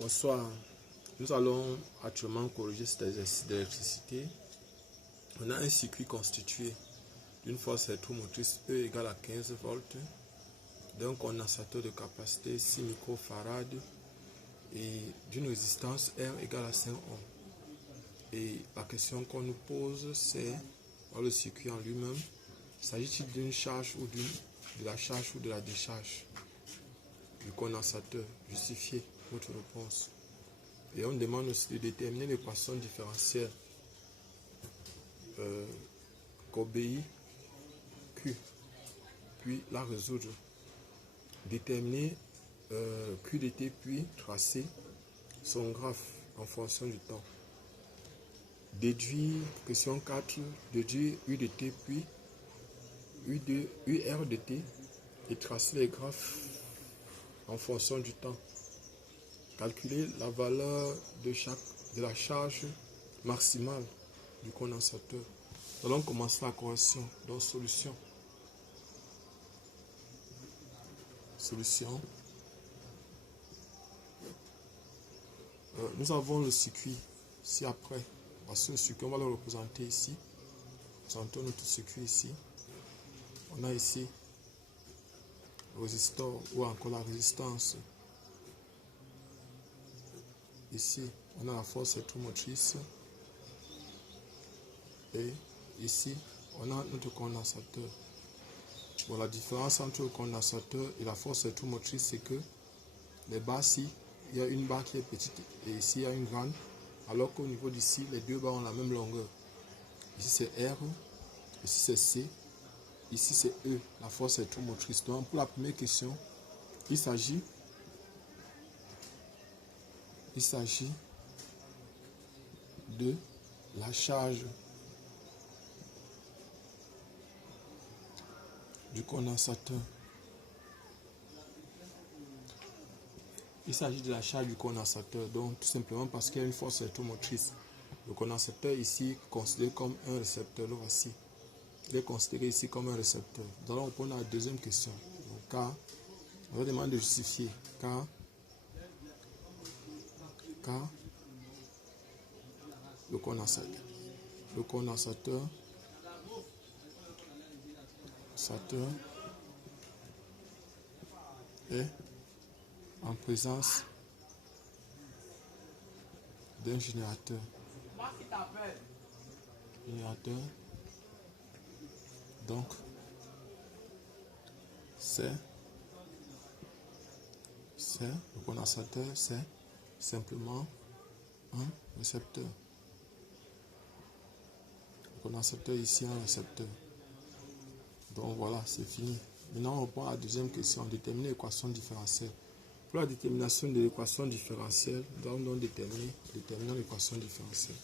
Bonsoir, nous allons actuellement corriger cet exercice d'électricité. On a un circuit constitué d'une force électromotrice E égale à 15 volts, d'un condensateur de capacité 6 microfarad et d'une résistance R égale à 5 ohms. Et la question qu'on nous pose, c'est dans le circuit en lui-même, s'agit-il d'une charge ou de la charge ou de la décharge du condensateur? Justifiez votre réponse. Et on demande aussi de déterminer l'équation différentielle qu'obéit Q, puis la résoudre. Déterminer Q dt, puis tracer son graphe en fonction du temps. Déduire, question 4, déduire U dt, puis UR dt et tracer les graphes en fonction du temps. Calculer la valeur de la charge maximale du condensateur. Nous allons commencer la correction. Donc, solution. Solution. Nous avons le circuit ici après. Parce que le circuit, on va le représenter ici. Présentons notre circuit ici. On a ici le résisteur ou encore la résistance. Ici, on a la force électromotrice. Et ici, on a notre condensateur. Bon, la différence entre le condensateur et la force électromotrice, c'est que les barres ici, il y a une barre qui est petite et ici, il y a une grande. Alors qu'au niveau d'ici, les deux barres ont la même longueur. Ici, c'est R, ici, c'est C, ici, c'est E, la force électromotrice. Donc, pour la première question, il s'agit de la charge du condensateur. Il s'agit de la charge du condensateur, donc tout simplement parce qu'il y a une force électromotrice. Le condensateur ici est considéré comme un récepteur. Le voici. Il est considéré ici comme un récepteur. Nous allons répondre à la deuxième question. Donc, car, on va demander de justifier. Car le condensateur est en présence d'un générateur. Donc, le condensateur, c'est simplement un récepteur. Le condensateur ici, un récepteur. Donc voilà, c'est fini. Maintenant, on reprend à la deuxième question, déterminer l'équation différentielle. Pour la détermination de l'équation différentielle, nous allons donc déterminer l'équation différentielle.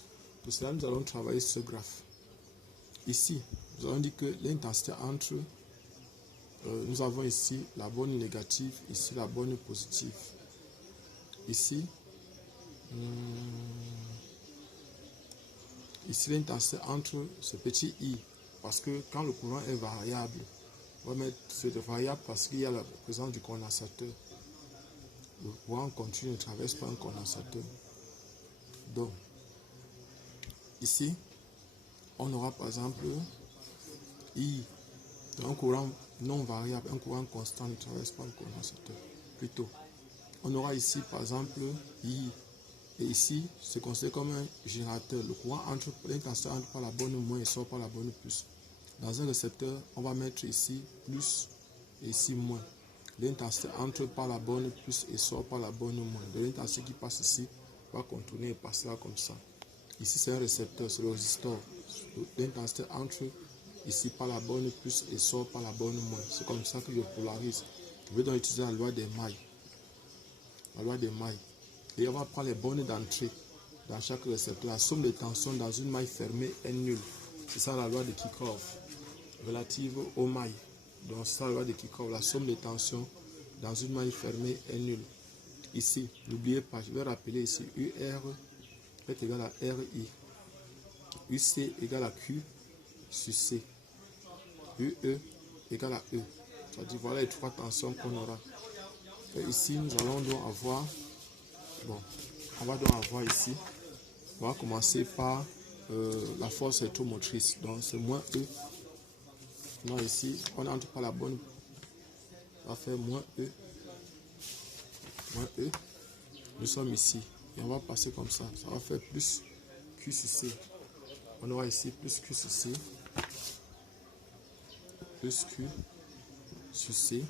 Pour cela, nous allons travailler ce graphe. Ici, nous allons dire que l'intensité entre, nous avons ici la borne négative, ici la borne positive. Ici, l'intensité entre ce petit i, parce que quand le courant est variable, on va mettre cette variable parce qu'il y a la présence du condensateur. Le courant continu ne traverse pas un condensateur. Donc, ici, on aura par exemple I, un courant non variable, un courant constant ne traverse pas le condensateur. Plutôt, on aura ici par exemple I, et ici, c'est considéré comme un générateur. Le courant entre, l'intensité entre par la borne moins et sort par la borne plus. Dans un récepteur, on va mettre ici plus et ici moins. L'intensité entre par la borne plus et sort par la borne moins. L'intensité qui passe ici va contourner et passer là comme ça. Ici, c'est un récepteur, c'est le résisteur. L'intensité entre ici par la borne plus et sort par la borne moins. C'est comme ça que je polarise. Je vais donc utiliser la loi des mailles. La loi des mailles. Et on va prendre les bornes d'entrée dans chaque récepteur. La somme des tensions dans une maille fermée est nulle. C'est ça la loi de Kirchhoff relative aux mailles. Donc c'est ça la loi de Kirchhoff. La somme des tensions dans une maille fermée est nulle. Ici, n'oubliez pas, je vais rappeler ici UR est égal à RI. UC égale à Q sur C. UE égale à E. C'est-à-dire voilà les trois tensions qu'on aura. Et ici, nous allons donc avoir Bon, on va donc avoir ici, on va commencer par la force électromotrice. Donc c'est moins E. Non, ici, on n'entre pas la bonne. On va faire moins E. Moins E. Nous sommes ici. Et on va passer comme ça. Ça va faire plus Q sur C. On aura ici plus Q sur C. Plus Q sur C.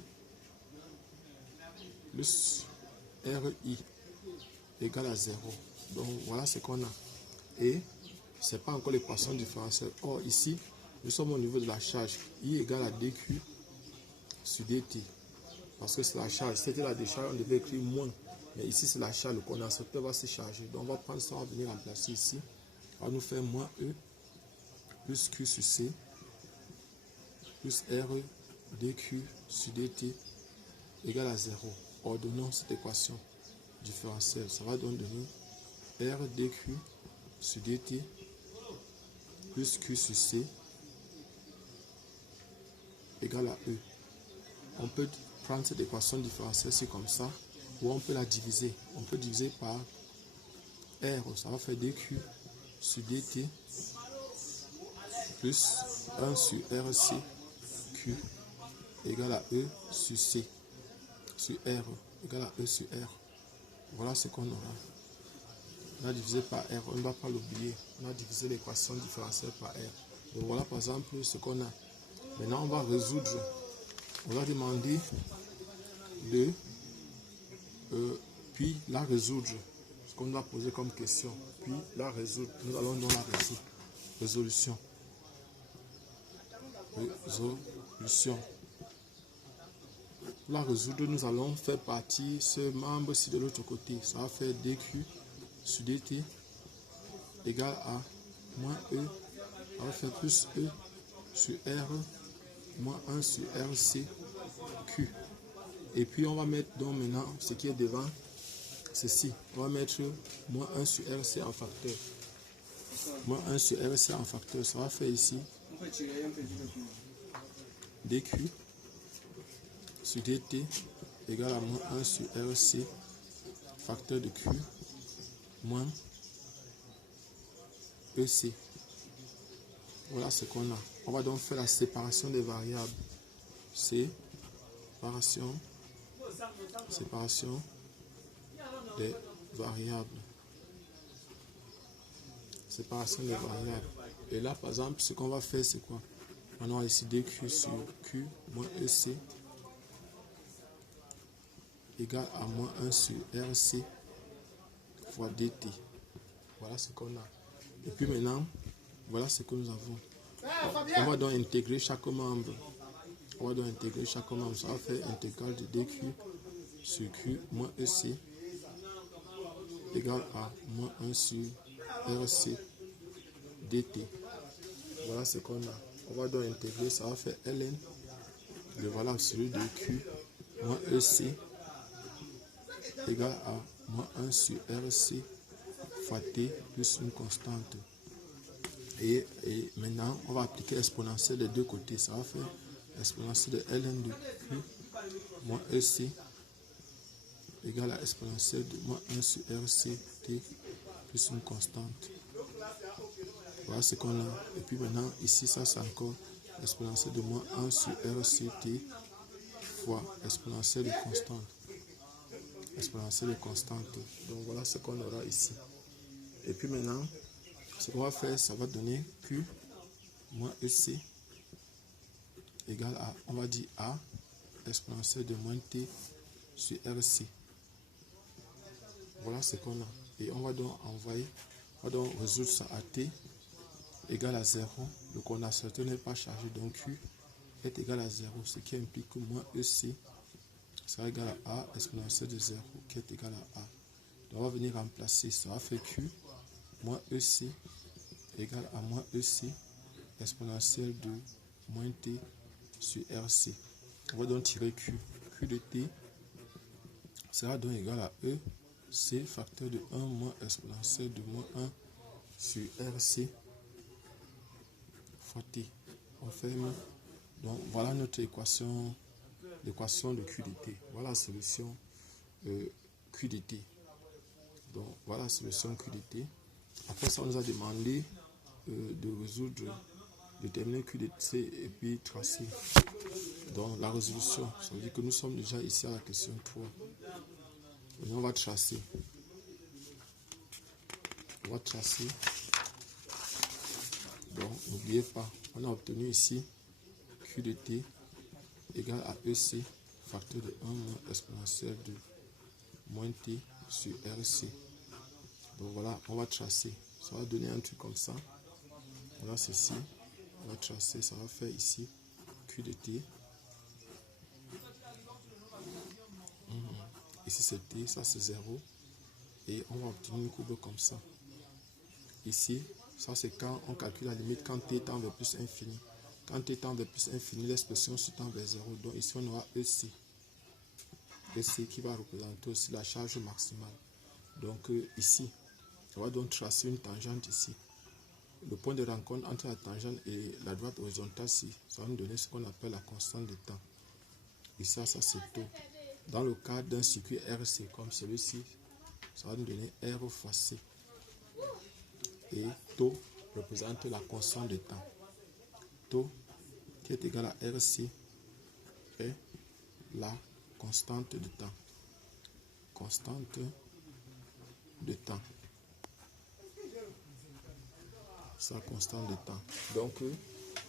Plus RI égale à 0. Donc voilà ce qu'on a. Et ce n'est pas encore l'équation différentielle. Or ici, nous sommes au niveau de la charge. I égale à dQ sur dt. Parce que c'est la charge. Si c'était la décharge, on devait écrire moins. Mais ici, c'est la charge. Le condensateur va se charger. Donc on va prendre ça, on va venir remplacer ici. On va nous faire moins E plus Q sur C plus R dQ sur dt égale à 0. Ordonnons cette équation différentielle. Ça va donc donner R dQ sur dt plus Q sur C égale à E. On peut prendre cette équation différentielle, c'est comme ça, ou on peut la diviser. On peut diviser par R, ça va faire dQ sur dt plus 1 sur RC Q égale à E sur C sur R égale à E sur R. Voilà ce qu'on aura. On a divisé par R, on ne doit pas l'oublier. On a divisé l'équation différentielle par R. Donc voilà par exemple ce qu'on a. Maintenant on va résoudre. On va demander de puis la résoudre. Ce qu'on doit poser comme question. Puis la résoudre. Nous allons dans la résoudre. Résolution. Résolution. Pour la résoudre, nous allons faire partir ce membre-ci de l'autre côté. Ça va faire dQ sur dt égale à moins E. Ça va faire plus E sur R moins 1 sur RC Q. Et puis on va mettre donc maintenant ce qui est devant, ceci. On va mettre moins 1 sur RC en facteur. Moins 1 sur RC en facteur. Ça va faire ici dQ sur dt égale à moins 1 sur RC facteur de Q moins EC. Voilà ce qu'on a. On va donc faire la séparation des variables. Séparation des variables. Séparation des variables. Et là, par exemple, ce qu'on va faire, c'est quoi? On a ici dQ sur Q moins EC égale à moins 1 sur RC fois dt. Voilà ce qu'on a. Et puis maintenant, voilà ce que nous avons. On va donc intégrer chaque membre. On va donc intégrer chaque membre. Ça va faire intégrale de dQ sur Q moins EC égale à moins 1 sur RC dt. Voilà ce qu'on a. On va donc intégrer. Ça va faire ln. Le voilà absolu de Q moins EC égale à moins 1 sur RC fois T plus une constante. Et maintenant, on va appliquer l'exponentielle des deux côtés. Ça va faire l'exponentielle de ln de Q moins EC égale à l'exponentielle de moins 1 sur RC T plus une constante. Voilà ce qu'on a. Et puis maintenant, ici, ça c'est encore l'exponentielle de moins 1 sur RC T fois exponentielle de constante. Exponentielle de constante. Donc voilà ce qu'on aura ici. Et puis maintenant, ce qu'on va faire, ça va donner Q moins EC égale à, on va dire A exponentielle de moins T sur RC. Voilà ce qu'on a. Et on va donc envoyer, on va donc résoudre ça à T égale à 0. Le condensateur n'est pas chargé, donc Q est égal à 0, ce qui implique que moins EC sera égal à A exponentielle de 0 qui est égal à A. Donc on va venir remplacer, ça va faire Q moins EC égale à moins EC exponentielle de moins T sur RC. On va donc tirer Q. Q de T sera donc égal à E C facteur de 1 moins exponentielle de moins 1 sur RC fois T. On ferme. Donc voilà notre équation, l'équation de Q de T. Voilà la solution Q de T. Donc voilà la solution Q de T. Après ça, on nous a demandé de résoudre, déterminer Q de T et puis tracer. Donc la résolution, ça veut dire que nous sommes déjà ici à la question 3. Et on va tracer. On va tracer. Donc n'oubliez pas, on a obtenu ici Q de T égale à EC facteur de 1 moins exponentielle de moins T sur RC. Donc voilà, on va tracer. Ça va donner un truc comme ça. Voilà ceci. On va tracer, ça va faire ici Q de T. Ici c'est T, ça c'est 0. Et on va obtenir une courbe comme ça. Ici, ça c'est quand on calcule la limite quand T tend vers plus infini. Quand T tend vers plus infini, l'expression se tend vers 0. Donc ici on aura EC. EC qui va représenter aussi la charge maximale. Donc ici, on va donc tracer une tangente ici. Le point de rencontre entre la tangente et la droite horizontale ici, ça va nous donner ce qu'on appelle la constante de temps. Et ça c'est taux. Dans le cadre d'un circuit RC comme celui-ci, ça va nous donner R fois C. Et taux représente la constante de temps. Taux qui est égal à RC est la constante de temps. Constante de temps. C'est la constante de temps. Donc,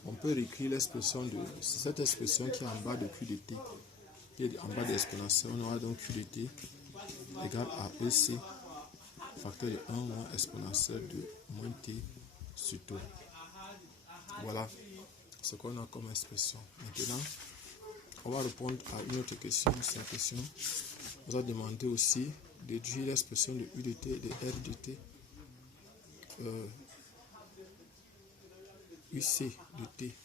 on peut réécrire l'expression de cette expression qui est en bas de Q de T, qui est en bas de l'exponentielle. On aura donc Q de T égale à EC facteur de 1 moins exponentielle de moins T sur taux. Voilà ce qu'on a comme expression. Maintenant, on va répondre à une autre question. C'est la question. On va demander aussi de déduire l'expression de U de T et de R de T. UC de T.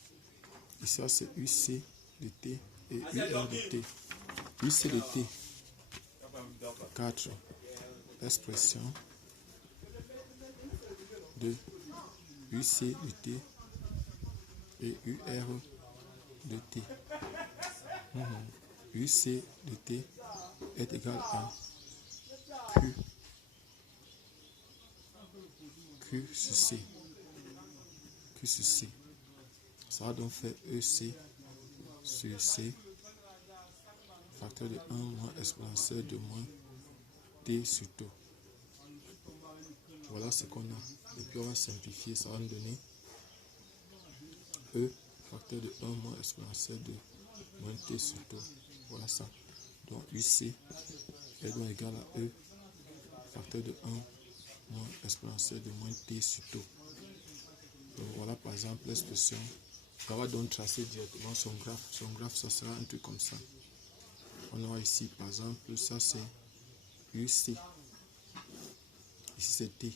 Ici, c'est UC de T et UR de T. UC de T. 4. Expression de UC de T et UR de T. UC de T est égal à Q sur C. Q sur C. Ça va donc faire EC sur C facteur de 1 moins exponentielle de moins T sur taux. Voilà ce qu'on a. Et puis on va simplifier, ça va nous donner E facteur de 1 moins exponentielle de moins T sur taux. Voilà ça. Donc UC est donc égal à E facteur de 1 moins exponentielle de moins T sur taux. Donc voilà par exemple l'expression. On va donc tracer directement son graphe. Son graphe, ça sera un truc comme ça. On aura ici par exemple, ça c'est UC. Ici c'est T.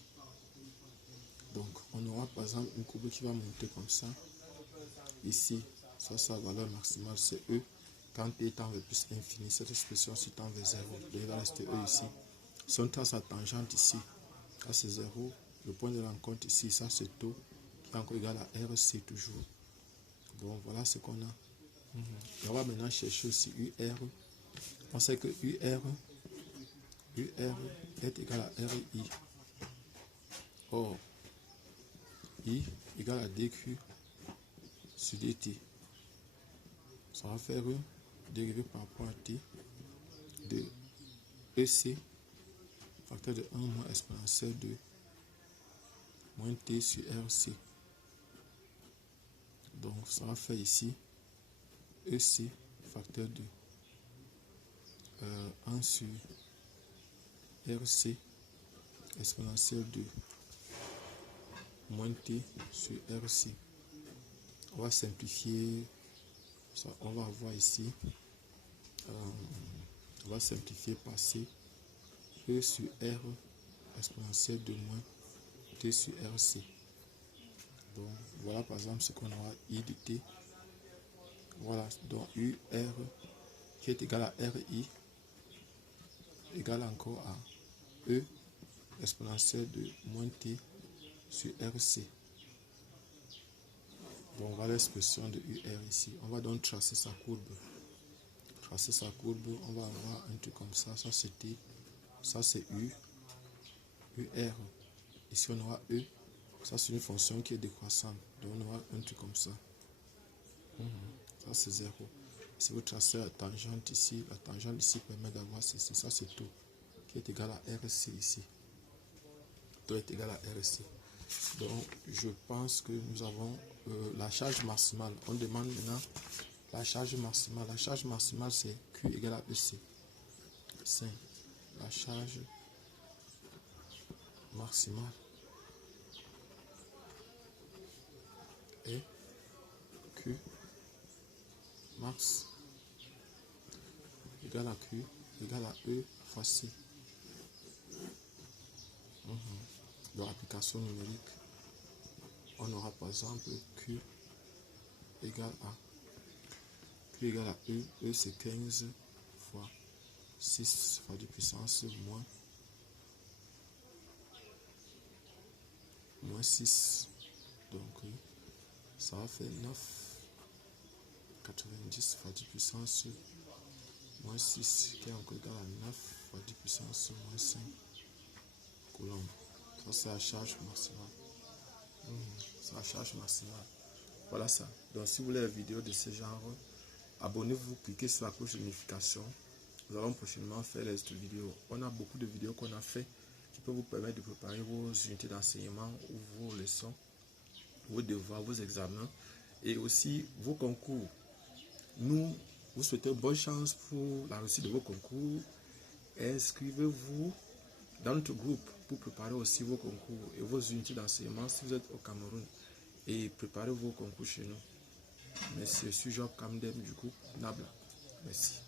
Donc on aura par exemple une courbe qui va monter comme ça. Ici, ça sa valeur maximale c'est E. Quand T tend vers plus infini, cette expression se tend vers 0. Donc il va rester E ici. Si on trace la tangente ici, ça c'est 0. Le point de rencontre ici, ça c'est taux, qui est encore égal à RC toujours. Bon, voilà ce qu'on a. Et on va maintenant chercher aussi UR. On sait que UR est égal à RI. Or, I égale à DQ sur DT. Ça va faire dérivé par rapport à T de EC facteur de 1 moins exponentielle de moins T sur RC. Donc ça va faire ici EC facteur de 1 sur RC exponentielle de moins T sur RC. On va simplifier ça, on va avoir ici on va simplifier par C E sur R exponentielle de moins T sur RC. Donc voilà par exemple ce qu'on aura I de T. Voilà, donc UR qui est égal à RI égale encore à E exponentielle de moins T sur RC. Donc voilà l'expression de UR ici. On va donc tracer sa courbe. Tracer sa courbe, on va avoir un truc comme ça. Ça c'est T, ça c'est U. UR. Ici, on aura E. Ça, c'est une fonction qui est décroissante. Donc, on aura un truc comme ça. Ça, c'est 0. Si vous tracez la tangente ici permet d'avoir ceci. Ça, c'est tout. Qui est égal à RC ici. Tout est égal à RC. Donc, je pense que nous avons la charge maximale. On demande maintenant la charge maximale. La charge maximale, c'est Q égale à EC. 5. La charge maximale est Q max égale à Q égale à E fois C. Dans l'application numérique, on aura par exemple Q égale à E. E c'est 15 fois 6 fois de puissance moins 6. Donc ça va faire 9,90 fois de puissance moins 6 qui est encore égal à 9 fois de puissance moins 5 coulombs. Ça c'est la charge maximale. C'est la charge maximale. Voilà ça. Donc si vous voulez des vidéos de ce genre, abonnez-vous, cliquez sur la cloche de notification. Nous allons prochainement faire les autres vidéos. On a beaucoup de vidéos qu'on a fait qui peuvent vous permettre de préparer vos unités d'enseignement ou vos leçons, vos devoirs, vos examens et aussi vos concours. Nous vous souhaitons bonne chance pour la réussite de vos concours. Inscrivez-vous dans notre groupe pour préparer aussi vos concours et vos unités d'enseignement si vous êtes au Cameroun, et préparez vos concours chez nous. Merci, je suis Job Kamdem du groupe Nabla. Merci.